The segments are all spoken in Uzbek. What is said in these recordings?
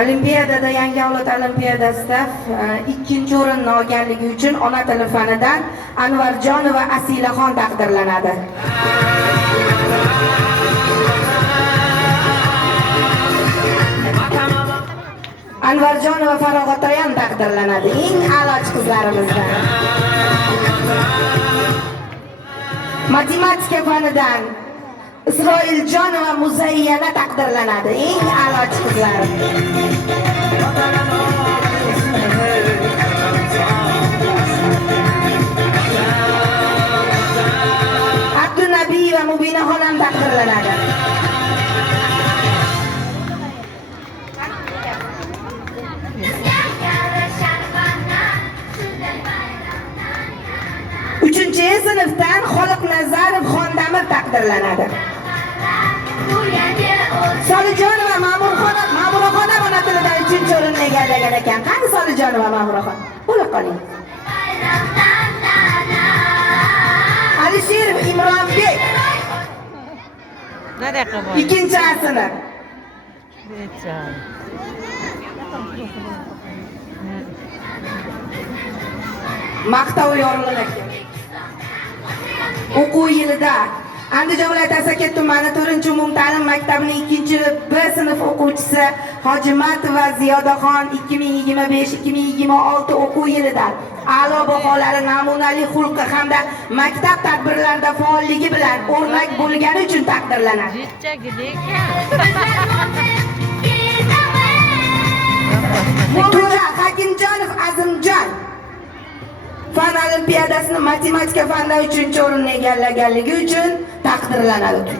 Olimpiadada yangi avlod olimpiadasida ikkinchi o'rinni olganligi uchun ona tili fanidan Anvarjonova Asilaxon taqdirlanadi. Anvarjonova Farog'at Oyan taqdirlanadi. Eng a'lochi qizlarimizdan. Matematika fanidan Isroiljonova Muzayyana taqdirlanadi. Eng a'lochi qizlarim. Abdunabiy va Mubinaxon ham taqdirlanadi. Uchinchi sinfdan Xoliqnazarov Xondamir taqdirlanadi. Solijonova Ma'muraxon ona tilidan 3-o'rinni egallagan ekan. Qani Solijonova Ma'muraxon? Bo'la qoling. Alisher Imronbek. Ikkinchi sinf. Maqtov yorilgan. O'quv yilida Andijon viloyati Asaka tumani 4-umumta'lim maktabining 2-B sinf o'quvchisi Hojimatova Ziyodaxon 2025-2026 o'quv yilida a'lo baholari, namunali xulqi hamda maktab tadbirlarida faolligi bilan o'rnak bo'lgani uchun taqdirlanadi. To'ra Hakimjonov Azimjon Fan olimpiadasini matematika fanidan 3-o'rinni egallaganligi uchun taqdirlanadi.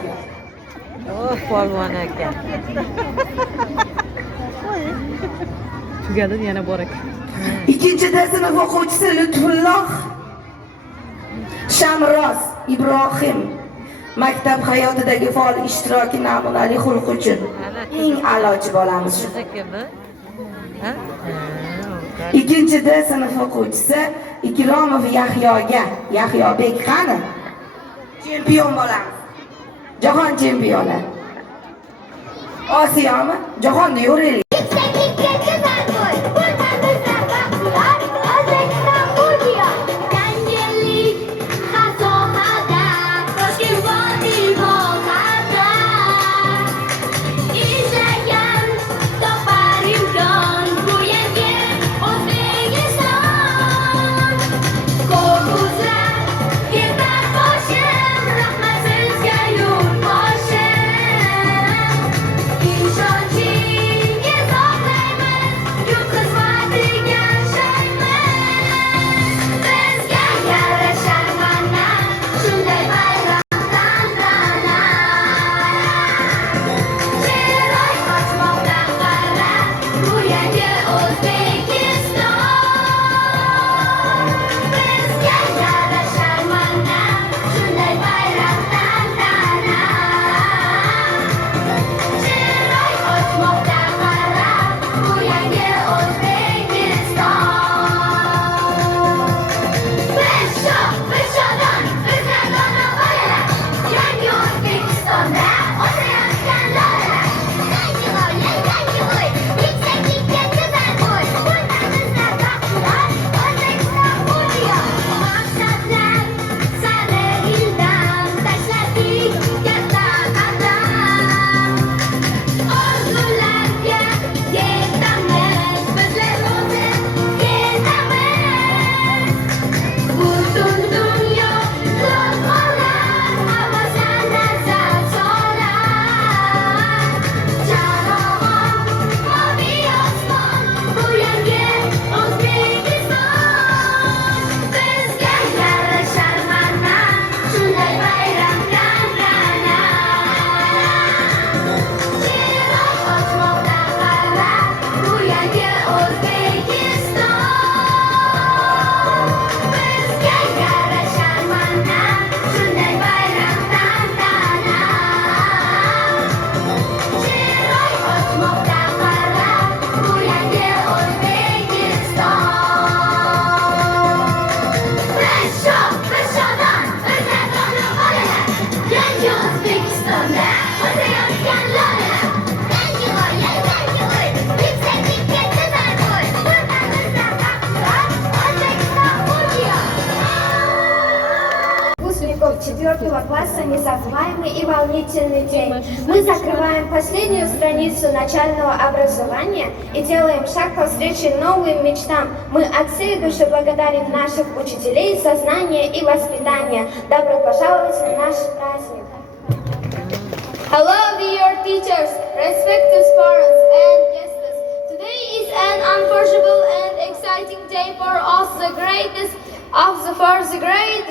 Polvon aka. Tugadi yana bor ekan. Ikkinchi sinf o'quvchisi Lutfulloh Shamroz Ibrohim maktab hayotidagi faol ishtiroki, namunali xulq uchun eng a'lochi bolamiz shu. Ikkinchi sinf o'quvchisi Ikromov Yahyobek qani? Chempion bo'lamiz. Jahon chempioni. Osiyomi? Jahonda yo'raylik. выпускников 4 класса незабываемый и волнительный день. Мы закрываем последнюю страницу начального образования и делаем шаг по встрече новым мечтам. Мы от всей души благодарим наших учителей за знания и воспитание. Добро пожаловать на наш праздник! Hello, dear teachers, respected parents and guests. Today is an unforgettable and exciting day for us, the greatest of the first grade.